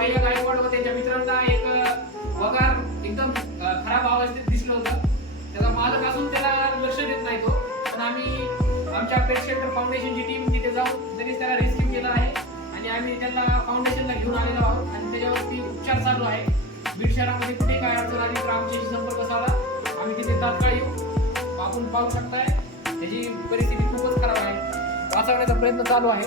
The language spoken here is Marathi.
भैया गायकवाड व त्यांच्या मित्रांना एक वगार एकदम खराब अवस्थेत दिसलं होतं. त्याचा मालक असून त्याला लक्ष देत नाही तो, पण आम्ही आमच्या पेट शेल्टर फाउंडेशनची टीम तिथे जाऊन लगेच त्याला रेस्क्यू केला आहे आणि आम्ही त्याला फाउंडेशनला घेऊन आलेलो आहोत आणि त्याच्यावरती उपचार चालू आहे. बीड शहरामध्ये कुठे काय अडचण आली तर आमच्याशी संपर्क साधा, आम्ही तिथे तात्काळ येऊ. आपण पाहू शकताय त्याची परिस्थिती खूपच खराब आहे, वाचवण्याचा प्रयत्न चालू आहे.